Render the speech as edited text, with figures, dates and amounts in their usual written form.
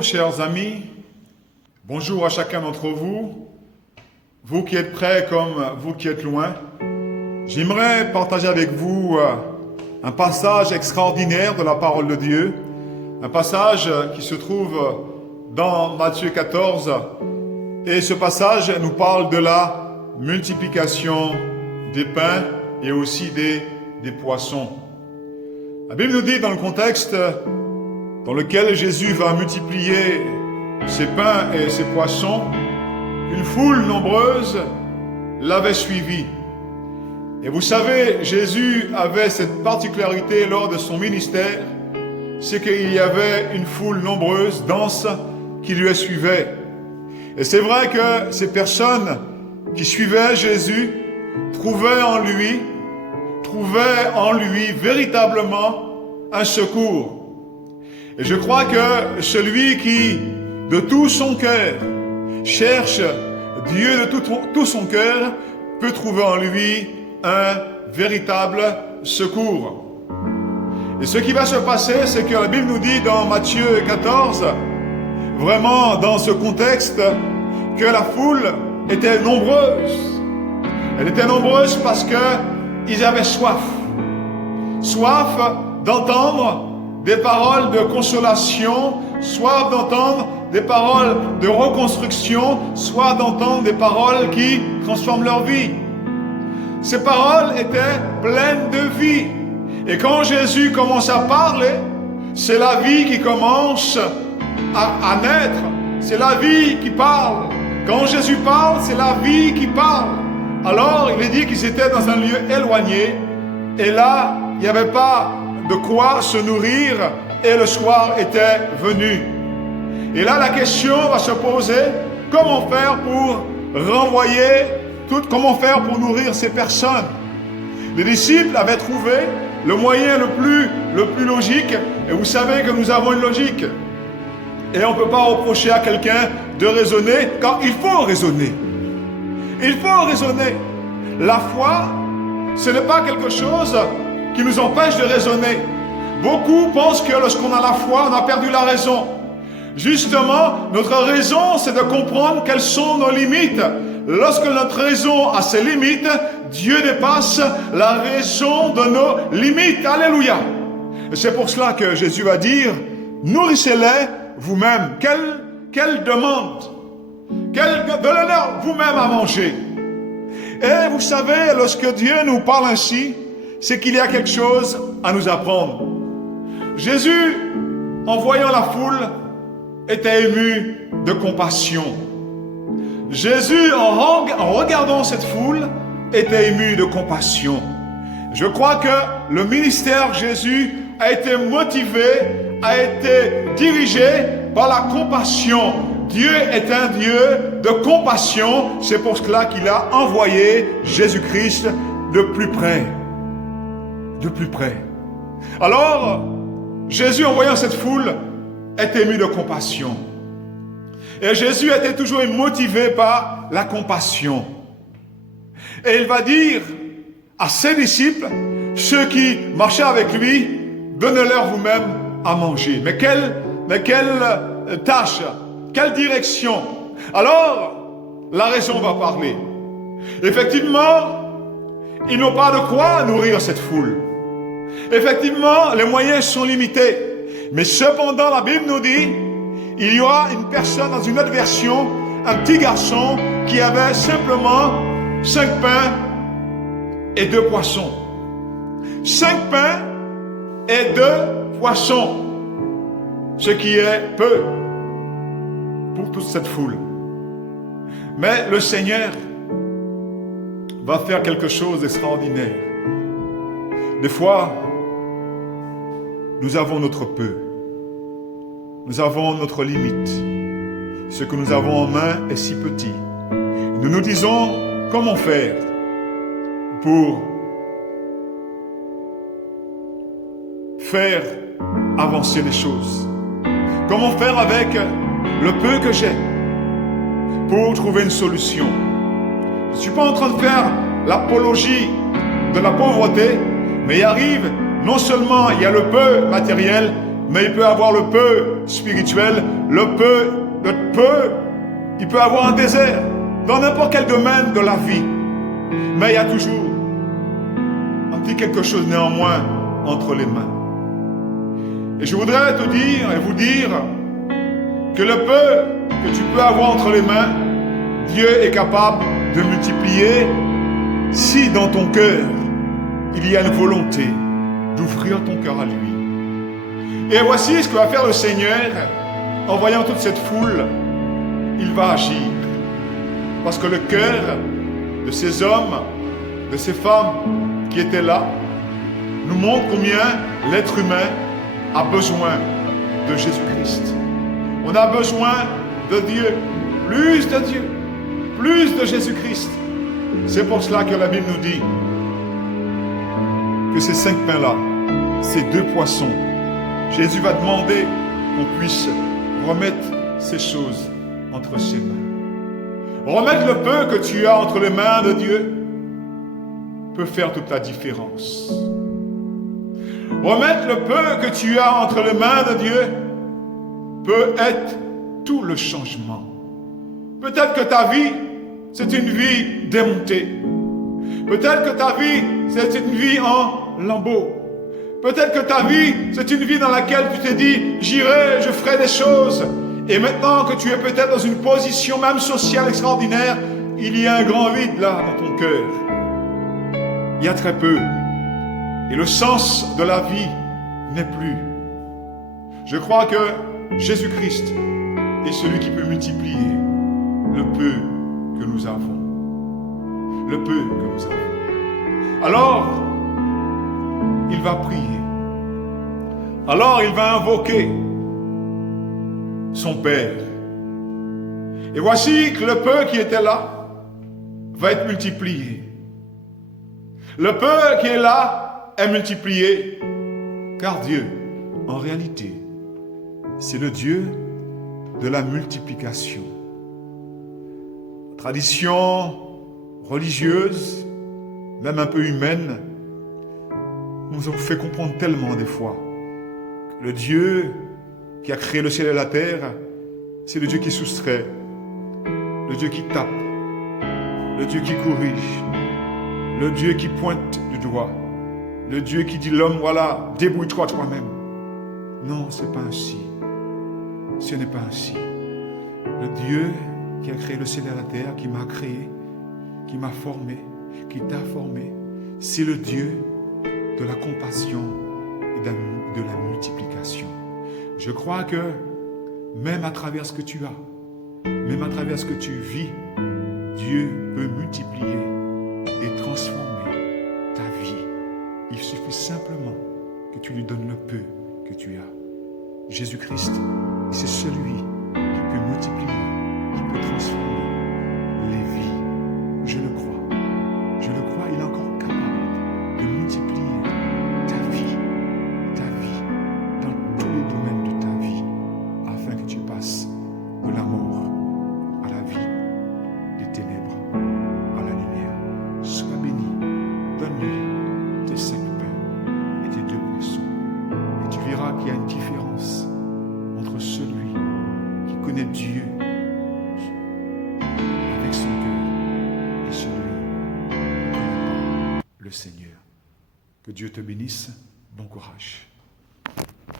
Chers amis, bonjour à chacun d'entre vous, vous qui êtes près comme vous qui êtes loin. J'aimerais partager avec vous un passage extraordinaire de la parole de Dieu, un passage qui se trouve dans Matthieu 14, et ce passage nous parle de la multiplication des pains et aussi des poissons. La Bible nous dit dans le contexte dans lequel Jésus va multiplier ses pains et ses poissons, une foule nombreuse l'avait suivi. Et vous savez, Jésus avait cette particularité lors de son ministère, c'est qu'il y avait une foule nombreuse, dense, qui lui suivait. Et c'est vrai que ces personnes qui suivaient Jésus trouvaient en lui véritablement un secours. Et je crois que celui qui, de tout son cœur, cherche Dieu de tout son cœur, peut trouver en lui un véritable secours. Et ce qui va se passer, c'est que la Bible nous dit dans Matthieu 14, vraiment dans ce contexte, que la foule était nombreuse. Elle était nombreuse parce qu'ils avaient soif. Soif d'entendre des paroles de consolation, soif d'entendre des paroles de reconstruction, soif d'entendre des paroles qui transforment leur vie. Ces paroles étaient pleines de vie. Et quand Jésus commence à parler, c'est la vie qui commence à naître. C'est la vie qui parle. Quand Jésus parle, c'est la vie qui parle. Alors, il est dit qu'ils étaient dans un lieu éloigné. Et là, il n'y avait pas de quoi se nourrir, et le soir était venu. Et là, la question va se poser, comment faire pour comment faire pour nourrir ces personnes? Les disciples avaient trouvé le moyen le plus logique, et vous savez que nous avons une logique. Et on ne peut pas reprocher à quelqu'un de raisonner, car il faut raisonner. Il faut raisonner. La foi, ce n'est pas quelque chose qui nous empêche de raisonner. Beaucoup pensent que lorsqu'on a la foi, on a perdu la raison. Justement, notre raison, c'est de comprendre quelles sont nos limites. Lorsque notre raison a ses limites, Dieu dépasse la raison de nos limites. Alléluia. Et c'est pour cela que Jésus va dire, nourrissez-les vous-même. Quelle demande, donnez-leur vous-même à manger. Et vous savez, lorsque Dieu nous parle ainsi, c'est qu'il y a quelque chose à nous apprendre. Jésus, en voyant la foule, était ému de compassion. Jésus, en regardant cette foule, était ému de compassion. Je crois que le ministère de Jésus a été motivé, a été dirigé par la compassion. Dieu est un Dieu de compassion. C'est pour cela qu'il a envoyé Jésus-Christ de plus près. De plus près. Alors, Jésus, en voyant cette foule, est ému de compassion. Et Jésus était toujours motivé par la compassion. Et il va dire à ses disciples, ceux qui marchaient avec lui, donnez-leur vous-même à manger. Mais quelle tâche, quelle direction? Alors, la raison va parler. Effectivement, ils n'ont pas de quoi nourrir cette foule. Effectivement, les moyens sont limités. Mais cependant, la Bible nous dit, il y aura une personne dans une autre version, un petit garçon qui avait simplement 5 pains et 2 poissons. 5 pains et 2 poissons. Ce qui est peu pour toute cette foule. Mais le Seigneur va faire quelque chose d'extraordinaire. Des fois, nous avons notre peu. Nous avons notre limite. Ce que nous avons en main est si petit. Nous nous disons, comment faire pour faire avancer les choses? Comment faire avec le peu que j'ai pour trouver une solution? Je ne suis pas en train de faire l'apologie de la pauvreté, mais il arrive, non seulement il y a le peu matériel, mais il peut avoir le peu spirituel, le peu, il peut avoir un désert dans n'importe quel domaine de la vie. Mais il y a toujours un petit quelque chose néanmoins entre les mains. Et je voudrais te dire et vous dire que le peu que tu peux avoir entre les mains, Dieu est capable de multiplier si dans ton cœur il y a une volonté d'ouvrir ton cœur à lui. Et voici ce que va faire le Seigneur en voyant toute cette foule. Il va agir. Parce que le cœur de ces hommes, de ces femmes qui étaient là, nous montre combien l'être humain a besoin de Jésus-Christ. On a besoin de Dieu, plus de Jésus-Christ. C'est pour cela que la Bible nous dit que ces 5 pains-là, ces 2 poissons, Jésus va demander qu'on puisse remettre ces choses entre ses mains. Remettre le peu que tu as entre les mains de Dieu peut faire toute la différence. Remettre le peu que tu as entre les mains de Dieu peut être tout le changement. Peut-être que ta vie, c'est une vie démontée. Peut-être que ta vie, c'est une vie en lambeaux. Peut-être que ta vie, c'est une vie dans laquelle tu t'es dit, j'irai, je ferai des choses. Et maintenant que tu es peut-être dans une position même sociale extraordinaire, il y a un grand vide là dans ton cœur. Il y a très peu. Et le sens de la vie n'est plus. Je crois que Jésus-Christ est celui qui peut multiplier le peu que nous avons. Le peu que nous avons. Alors, il va prier. Alors, il va invoquer son Père. Et voici que le peu qui était là va être multiplié. Le peu qui est là est multiplié, car Dieu, en réalité, c'est le Dieu de la multiplication. Tradition religieuse, même un peu humaine, nous ont fait comprendre tellement des fois que le Dieu qui a créé le ciel et la terre, c'est le Dieu qui soustrait, le Dieu qui tape, le Dieu qui corrige, le Dieu qui pointe du doigt, le Dieu qui dit l'homme, voilà, débrouille-toi toi-même. Non, c'est pas ainsi. Ce n'est pas ainsi. Le Dieu qui a créé le ciel et la terre, qui m'a créé, qui m'a formé, qui t'a formé, c'est le Dieu de la compassion et de la multiplication. Je crois que même à travers ce que tu as, même à travers ce que tu vis, Dieu peut multiplier et transformer ta vie. Il suffit simplement que tu lui donnes le peu que tu as. Jésus-Christ, c'est celui qui peut multiplier, qui peut transformer les vies. Je le crois. Je le crois, il est encore capable de multiplier ta vie dans tous les domaines de ta vie, afin que tu passes de la mort à la vie, des ténèbres à la lumière. Sois béni, donne-lui tes 5 pains et tes 2 poissons, et tu verras qu'il y a une différence entre celui qui connaît Dieu avec son cœur et celui qui ne connaît pas le Seigneur. Que Dieu te bénisse. Bon courage.